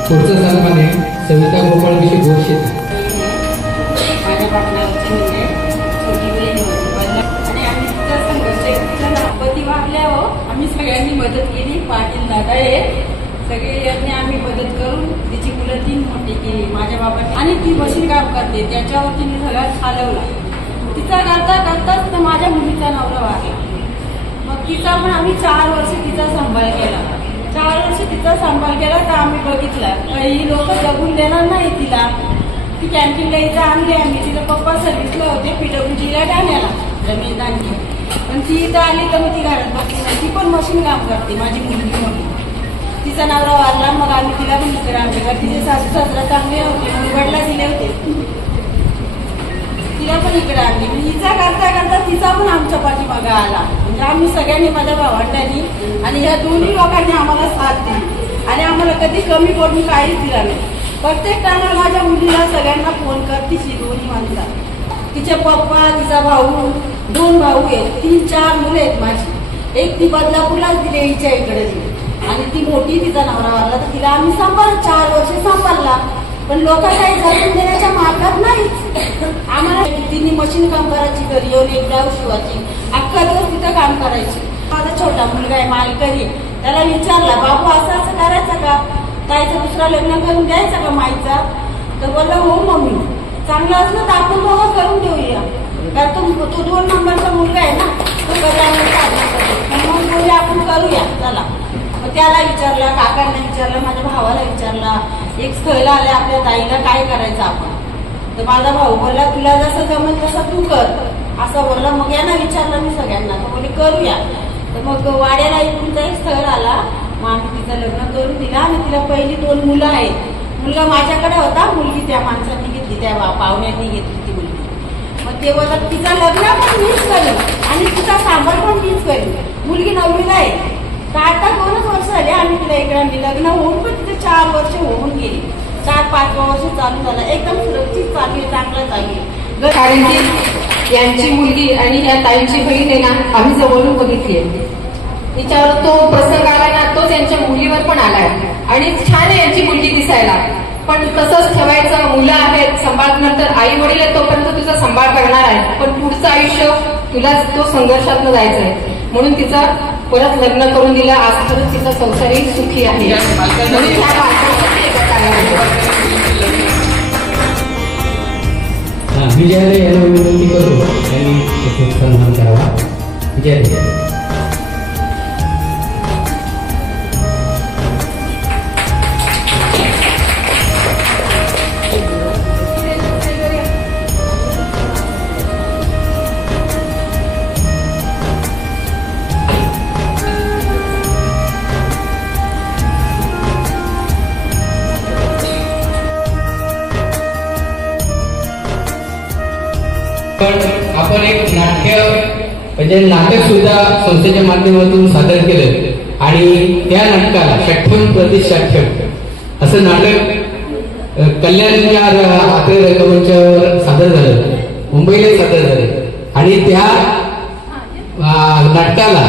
पुढचा सन्मान आहे सविता गोपाळविषयी घोषित. माझ्या पाटलांची म्हणजे छोटी बहीण आणि आम्ही तिचा संघर्ष तिचा दाम्पत्य वाढल्यावर आम्ही सगळ्यांनी मदत केली. पाटील दादा आहे सगळे यांनी आम्ही मदत करून तिची मुलं 3 मोठी केली माझ्या बाबांनी. आणि ती मशीन काम करते त्याच्यावर तिने सगळा चालवला. तिचा करता करताच तर माझ्या मुलीचा नवरा वारला. मग तिचा पण आम्ही 4 वर्ष तिचा सांभाळ केला. 4 वर्ष तिचा सांभाळ केला तर आम्ही बघितला ही लोक जगून देणार नाही तिला. ती कॅन्टीनला इथं आणली आम्ही. तिला पप्पा सर्व्हिसला होते PWGला ठाण्याला जमीन आणली. पण ती इथं आली तर मग ती घरात बसली नाही. ती पण मशीन काम करते माझी मुलगी म्हणून. ती तिचा नवरा वारला, मग आम्ही तिला पण इकडे आणले. कारण तिचे सासू सासरा चांगले होते, मुलगडला दिले होते, तिला पण इकडे आणली. हिचा करता करता तिचा पण आमच्या पाठीमागे आला. म्हणजे आम्ही सगळ्यांनी, माझ्या भावंडांनी आणि या दोन्ही लोकांनी आम्हाला साथ दिली आणि आम्हाला कधी कमी पडून काहीच दिला नाही. प्रत्येक टायमाला माझ्या मुलीला सगळ्यांना फोन करते, दोन्ही माणसं, तिचे पप्पा, तिचा भाऊ, 2 भाऊ आहेत, 3-4 मुलं आहेत माझी. एक ती बदलापूरलाच दिली, हिच्या इकडे दिली, आणि ती मोठी तिचा नवरा वारला तर तिला आम्ही सांभाळ 4 वर्ष सांभाळला. पण लोक काही घरून देण्याच्या मार्गात नाहीच. आम्हाला तिने मशीन काम करायची, घरी येऊन एक ब्लाऊज शिवायची, अख्खा दिवस तिथं काम करायची. माझा छोटा मुलगा आहे, मालकरी, त्याला विचारला, बाबू असं असं करायचं का, ताईचं दुसरा लग्न करून द्यायचं का माईचा? तर बोलला, हो मम्मी, चांगलं असलं तर आपण दोघं करून देऊया, कारण तो 2 नंबरचा मुलगा आहे ना, तो मग बोलले आपण करूया, चला. मग त्याला विचारलं, काकांना विचारलं, माझ्या भावाला विचारला, एक स्थळ आले आपल्या ताईला, काय करायचं आपण? तर माझा भाऊ बोलला, तुला जसं जमेल तसं तू कर, असं बोलला. मग यांना विचारलं मी सगळ्यांना, तर बोलले करूया. तर मग वाड्याला इकडूनचा एक स्थळ आला, मग आम्ही तिचं लग्न करून दिला आणि तिला पहिली 2 मुलं आहेत. मुलगा माझ्याकडे होता, मुलगी त्या माणसांनी घेतली, त्या पाहुण्यांनी घेतली ती मुलगी. मग ते बोलत तिचं लग्न पण मीच करेन आणि तिचा सांभाळ पण मीच करेन. मुलगी 9वीला आहे. तर आता 2च वर्ष झाले आम्ही तिला इकडे लग्न होऊन, पण तिथे 4 वर्ष होऊन गेली. 4-5 वर्ष चालू झालं, एकदम सुरक्षित चालू आहे, चांगलं चालू आहे. कारण की यांची मुलगी आणि या ताईंची बहीण आहे ना, आम्ही जवळून बघितली आहे. तिच्यावर तो प्रसंग आला ना, तोच यांच्या मुलीवर पण आलाय आणि छान आहे यांची मुलगी दिसायला. पण तसंच ठेवायचं, मुलं आहेत, सांभाळल्यानंतर आई वडील आहे तोपर्यंत तुझा सांभाळ करणार आहे, पण पुढचं आयुष्य तुला तो संघर्षातनं जायचं आहे. म्हणून तिचा परत लग्न करून दिलं. आज खरंच तिचा संसारही सुखी आहे. विजयाला याला विनंती करतो त्यांनी सन्मान करावा. विजय आपण एक नाट्य म्हणजे नाटक सुद्धा संस्थेच्या माध्यमातून सादर केलं आणि त्या नाटकाला षट्यम प्रतिष्ठाठ्यम असं नाटक कल्याणच्या आत्रे रंगमंचावर सादर झालं, मुंबईला सादर झाले. आणि त्या नाटकाला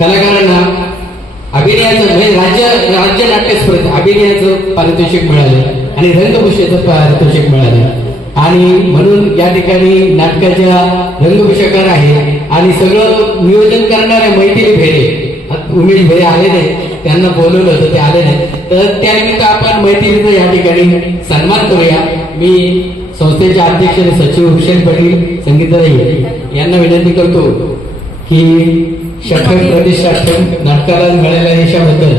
कलाकारांना अभिनयाचं म्हणजे राज्य नाट्य स्पर्धेत अभिनयाचं पारितोषिक मिळालं आणि रंगभूषेचं पारितोषिक मिळालं. आणि म्हणून या ठिकाणी नाटकाच्या रंगभूषाकार आहे आणि सगळं नियोजन करणारे मैथिली भेरे, उमेश भेरे आले नाही, त्यांना बोलवलं होतं ते आले नाही, तर त्यानिमित्त आपण मैथिलीचा या ठिकाणी सन्मान करूया. मी संस्थेचे अध्यक्ष आणि सचिव हुसेन पाटील संगीतराय यांना विनंती करतो की षट्यम प्रतिष्ठाठ्यम नाटकाला मिळालेल्या यशाबद्दल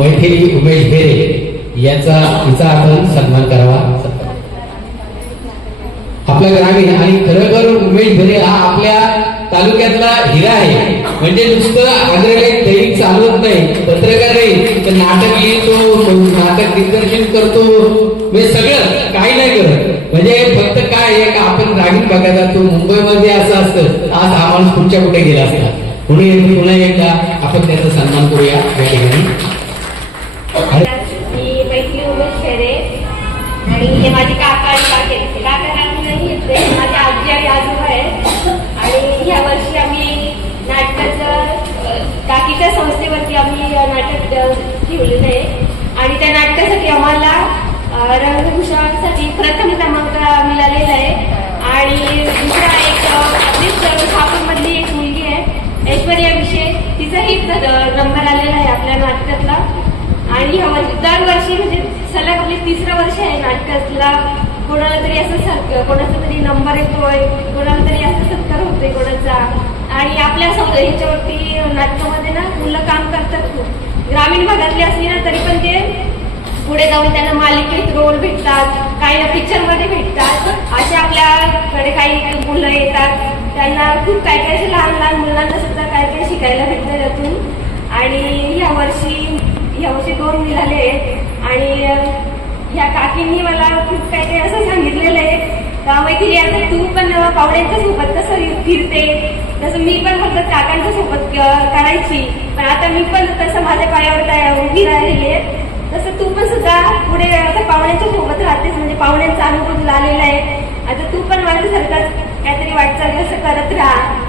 मैथिली उमेश भेरे हिचा आपण सन्मान करावा. आपल्या ग्रामीण आणि खरोखर उमेश भेरे हा आपल्या तालुक्यातला हिरा आहे. म्हणजे नुसतं आग्रह दैनिक चालवत नाही, पत्रकार नाही, तर नाटक लिहितो, नाटक दिग्दर्शन करतो, म्हणजे सगळं काही नाही करत. म्हणजे फक्त काय आहे का आपण ग्रामीण भागात जातो, मुंबईमध्ये असं असतं, आज हा माणूस पुढच्या कुठे गेला असता. म्हणून पुन्हा एकदा आपण त्याचा सन्मान करूया या ठिकाणी. मी मैथिली उमेश भेरे आणि हे माझे काका आणि काका नाही येते, माझे आजी आणि आजोबा आहेत. आणि ह्या वर्षी आम्ही नाटकाचं काकीच्या संस्थेवरती आम्ही नाटक ठेवलेलं आहे आणि त्या नाटकासाठी आम्हाला रंगभूषणासाठी प्रथम क्रमांक मिळालेला आहे. आणि दुसरा एक आपली ठाकूरमधली एक मुलगी आहे ऐश्वर्या विषय, तिचाही नंबर आलेला आहे आपल्या नाटकातला. आणि दरवर्षी म्हणजे सलग आपले 3रं वर्ष आहे नाटकातला. कोणाला तरी असं कोणाचा तरी नंबर येतोय, कोणाला तरी असं सत्कार होतोय कोणाचा. आणि आपल्या ह्याच्यावरती नाटकामध्ये ना मुलं काम करतात खूप, ग्रामीण भागातली असली ना तरी पण ते पुढे जाऊन त्यांना मालिकेत रोल भेटतात, काही पिक्चरमध्ये भेटतात. असे आपल्याकडे काही मुलं येतात, त्यांना खूप काय लहान लहान मुलांना सुद्धा काय शिकायला भेटतं त्यातून. आणि ह्या करून निघाले आणि ह्या काकींनी मला खूप काही काही असं सांगितलेलं आहे का मैत्री आता तू पण पाहुण्यांच्या सोबत कसं फिरते तसं मी पण फक्त काकांच्या सोबत करायची, पण आता मी पण तसं माझ्या पायावर उभी राहिली आहे, तसं तू पण सुद्धा पुढे आता पाहुण्यांच्या सोबत राहतेस, म्हणजे पाहुण्यांचा अनुभव तुला आलेला आहे, आता तू पण माझ्यासारखंच काहीतरी वाटचाल असं करत राहा.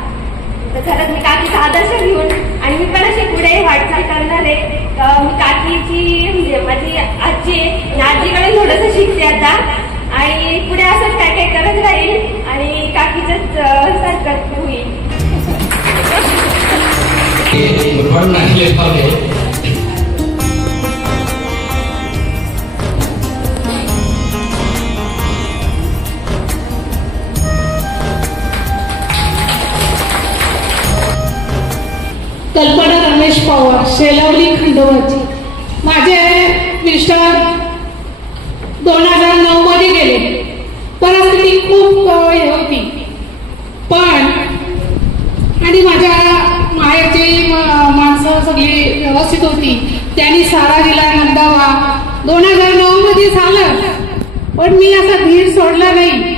तर खरंच मी काकीचा आदर्श घेऊन आणि मी पण अशी पुढे वाटचाल करणार आहे. मी काकीची म्हणजे माझी आजी आहे, आजीकडे थोडंसं शिकते आता आणि पुढे असंच काय काय करत राहील आणि काकीचंच सारखं होईल. कल्पना रमेश पवार, शेलावली खंडोबाची. माझे मिस्टर 2009 मध्ये गेले. परिस्थिती खूप हे होती, पण आणि माझ्या माहेरची माणसं सगळी व्यवस्थित होती. त्यांनी सारा दिला नंदावा. 2009 मध्ये झालं, पण मी असा धीर सोडला नाही.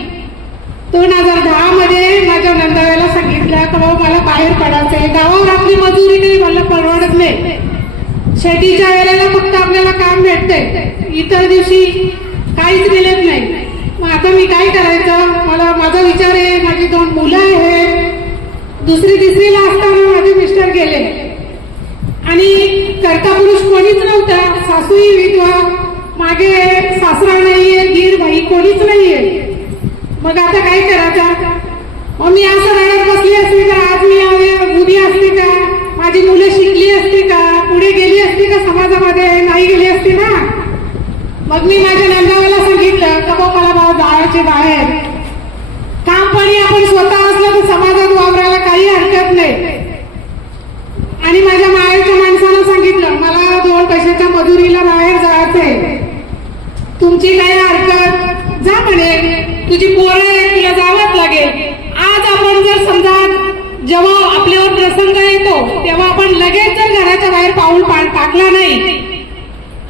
2010 मध्ये माझ्या नंदाव्याला सांगितलं की बाबा मला बाहेर पडायचंय, गावावर आपली मजुरी काही मला परवडत नाही, शेतीच्या वेळेला फक्त आपल्याला काम भेटतंय, इतर दिवशी काहीच मिळत नाही. मग आता मी काय करायचं, मला माझा विचार आहे. माझी 2 मुलं आहेत. 2री 3रीला असताना माझे मिस्टर गेले आणि कर्ता पुरुष कोणीच नव्हता. सासूही विधवा, मागे सासरा नाहीये, दीर भाई कोणीच नाहीये. मग आता काय करायचं. मग मी असं रडत बसली असती तर आज मी उभी असते का, माझी मुलं शिकली असती का, पुढे गेली असती का समाजामध्ये, नाही गेली असती ना. मग मी माझ्या नंदावाला सांगितलं का बाबा मला भाऊ जायचे बाहेर काम, पण आपण स्वतः असलं तर समाजात वावरायला काही हरकत नाही. आणि माझ्या माहेरच्या माणसानं सांगितलं मला 2 पैशाच्या मजुरीला बाहेर जायचंय, तुमची काही हरकत जा म्हणे, तुझी पोरं आहे, तुला जावंच लागेल. आज आपण जर समजा जेव्हा आपल्यावर प्रसंग येतो तेव्हा आपण लगेच जर घराच्या बाहेर पाऊल टाकला नाही,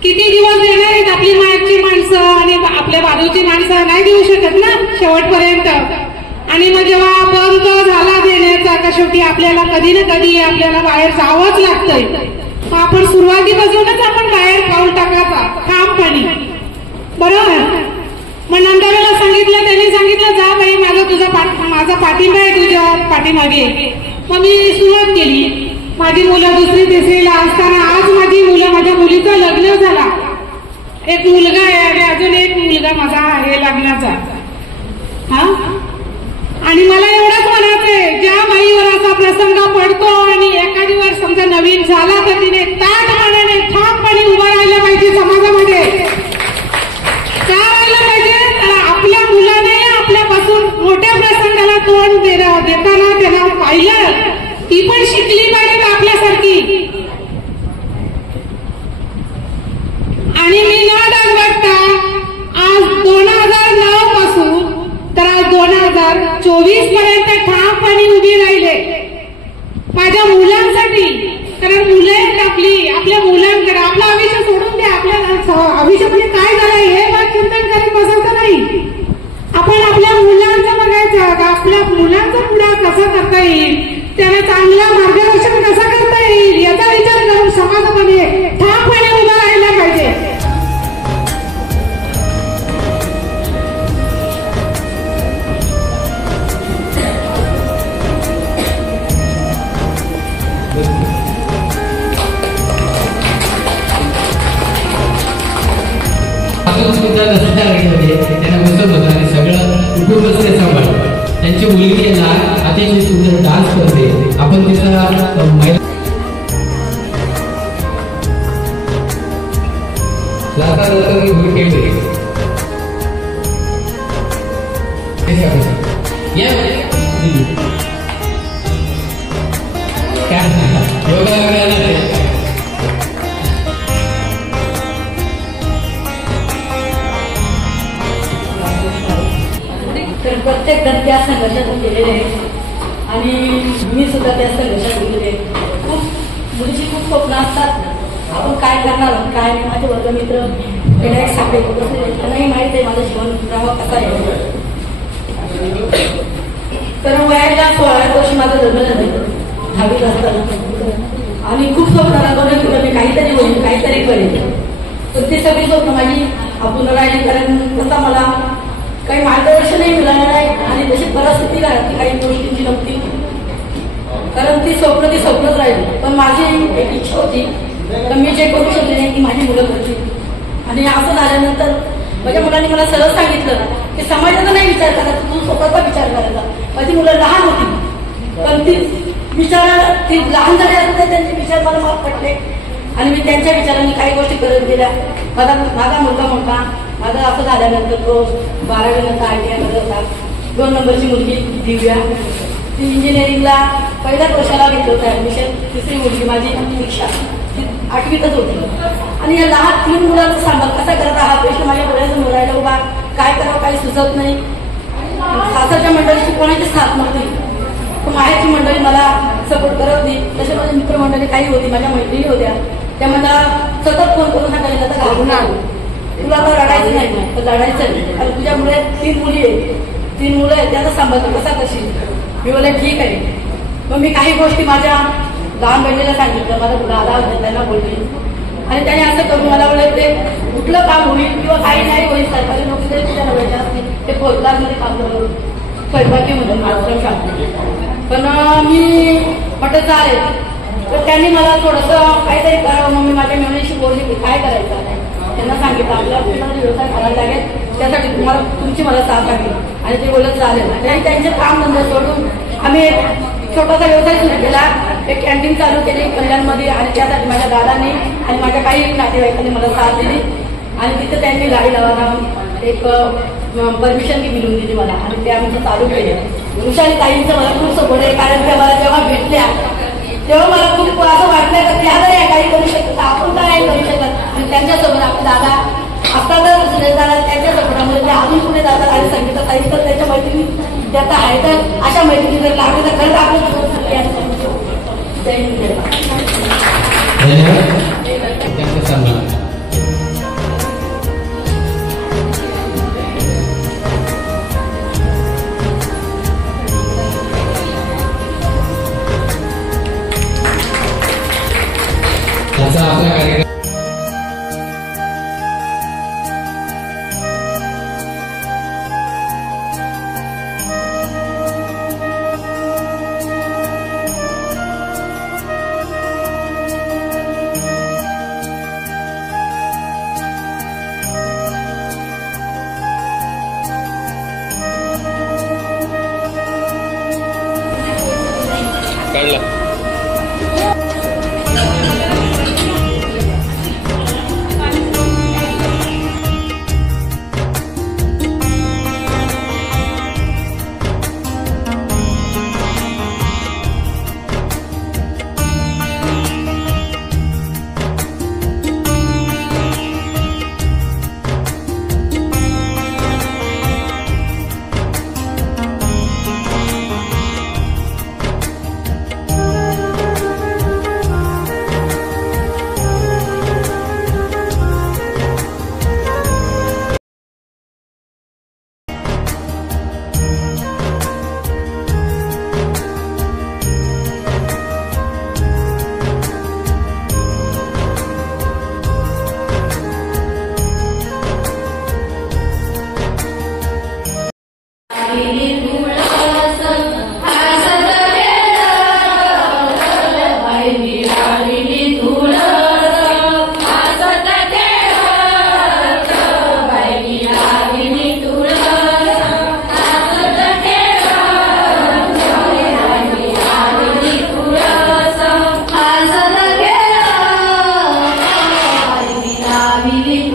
किती दिवस देणार आहेत आपली माहेरची माणसं आणि आपल्या बाजूची माणसं, नाही देऊ शकत ना शेवटपर्यंत. आणि मग जेव्हा बंद झाला देण्याचा का शेवटी आपल्याला कधी ना कधी आपल्याला बाहेर जावंच लागतंय. मग आपण सुरुवातीपासूनच आपण बाहेर पाऊल टाकायचा ठामपणे, बरोबर. मग नंदाला सांगितलं, त्यांनी सांगितलं जा बाई, माझा पाठिंबा आहे तुझ्या पाठीमागे. मग मी सुरुवात केली. माझी मुलं 2री 3रीला असताना आज माझी मुलं, माझ्या मुलीचं लग्न झाला, एक मुलगा आहे आणि अजून एक मुलगा माझा आहे लग्नाचा. हा, आणि मला एवढंच म्हणायचंय, ज्या बाईवर असा प्रसंग पडतो आणि एखादीवर समजा नवीन झाला तर तिने ताठपणाने ठामपणे उभं राहिलं पाहिजे समाजामध्ये. का राहिलं पाहिजे, आपल्या मुलाने आपल्यापासून मोठ्या प्रसंगाला तोंड देताना त्यांना पाहिलं, ती पण शिकली पाहिजे आपल्यासारखी. आणि मी न दाखवता आज 2009 पासून तर आज 2024 पर्यंत ठामपणे उभी राहिले माझ्या मुलांसाठी. कारण मुलं आहेत आपल्या मुलांकडे आपलं आयुष्य सोडून द्या, आपल्या आयुष्यामध्ये काय झालंय हे बात चिंतन करत बसायचं नाही. आपण आपल्या मुलांचं बघायचं, आपल्या मुलांचा पुढा कसा करता येईल, त्यांना चांगलं मार्गदर्शन कसं करता येईल याचा विचार करून समाजामध्ये ठामपणे उभा राहायला पाहिजे. त्यांना बसत होता आणि सगळं कुटुंबच ते सांभाळ. त्यांची मुलगी अतिशय सुंदर डान्स करते. आपण तिचा महिला तर प्रत्येक जण त्या संघर्षात गेलेले आहे आणि मी सुद्धा त्या संघर्षात गेलेले आहे. खूप मुलीची खूप स्वप्न असतात आपण काय करणार काय नाही. माझे वर्गमित्र विनायक साखरे त्यांनाही माहित आहे माझं जीवन प्रवाह कसा आहे. तर वयाच्या 16 वर्षी माझं लग्न झालं 10वीत असताना आणि खूप स्वप्न राबवलं की मी काहीतरी होईल काहीतरी करेल. तर ती सगळी स्वप्न माझी अपूर्ण राहिली कारण आता मला काही मार्गदर्शनही मिळालं नाही आणि तशी परिस्थिती काही गोष्टींची नव्हती कारण ती स्वप्नच राहिली. पण माझी एक इच्छा होती तर मी जे करू शकले नाही ती माझी मुलं करतील. आणि असं झाल्यानंतर माझ्या मुलांनी मला सरळ सांगितलं की समाजाचा नाही विचार करायचा तू स्वतःचा विचार करायचा. माझी मुलं लहान होती पण ती लहान झाल्यानंतर त्यांचे विचार मला माफ पडले आणि मी त्यांच्या विचारांनी काही गोष्टी करत गेल्या. माझा मुलगा मोठा माझं असं झाल्यानंतर तो 12वी नंतर ITI मध्ये होता. 2 नंबरची मुलगी दिव्या ती इंजिनिअरिंगला पहिल्याच वर्षाला घेतलं होतं ऍडमिशन. तिसरी मुलगी माझी दीक्षा ती 8वीतच होती. आणि या लहान 3 मुलांचा सांभाळ कसा करता हा प्रश्न माझ्या डोळ्यातून राहिला. उभा काय करावं काही सुचत नाही. सासरच्या मंडळीची कोणाची साथ नव्हती. माहेरची मंडळी मला सपोर्ट करत नाही. तसे माझे मित्रमंडळी काही होती माझ्या मैत्रिणी होत्या त्या मला सतत फोन करून सांगायला तर घालून आलो तुला तर रडायचं नाही तर लढायचं नाही कारण तुझ्यामुळे 3 मुली आहेत 3 मुलं आहेत त्याचा सांभाळ कसा करशील. मी बोलले ठीक आहे. मग मी काही गोष्टी माझ्या लहान बहिणीला सांगितलं माझा दादा होता त्यांना बोलली आणि त्याने असं करून मला बोलले ते कुठलं काम होईल किंवा काही नाही होईल सरकारी नोकरी तरी तुझ्या नव्याच्या असतील ते फौजदारमध्ये काम करून स्वयंपाकीमधून आश्रम शाळा. पण मी म्हटलं चालेल. तर त्यांनी मला थोडंसं काहीतरी करावं मग मी माझ्या मेवणीशी बोलली की काय करायचं त्यांना सांगितलं आपल्याला तुम्हाला व्यवसाय करायला लागेल त्यासाठी तुमची मला साथ आहे आणि ते बोलत चालेल. आणि त्यांचे काम धंदे सोडून आम्ही एक छोटासा व्यवसाय सुरू केला. एक कॅन्टीन चालू केली कल्याणमध्ये आणि त्यासाठी माझ्या दादांनी आणि माझ्या काही नातेवाईकांनी मला साथ दिली आणि तिथे त्यांनी गाडी लावा एक परमिशन मी मिळून दिली मला आणि ते आम्ही चालू केले. वृषाली ताईंचं मला खूप सपोर्ट आहे कारण त्या मला जेव्हा भेटल्या तेव्हा मला खूप असं वाटलं की त्या जर काही करू शकत आपण काय करू शकत आणि त्यांच्यासोबत आपले दादा आता जर त्यांच्या सपोर्टामध्ये ते अजून पुढे जातात आणि संगीता ताई तर त्याच्या मैत्रिणी त्याचा आहे तर अशा मैत्रिणी जर लागले तर खरंच आपलं त्याचा आपल्या कार्यक्रम काढला. Vini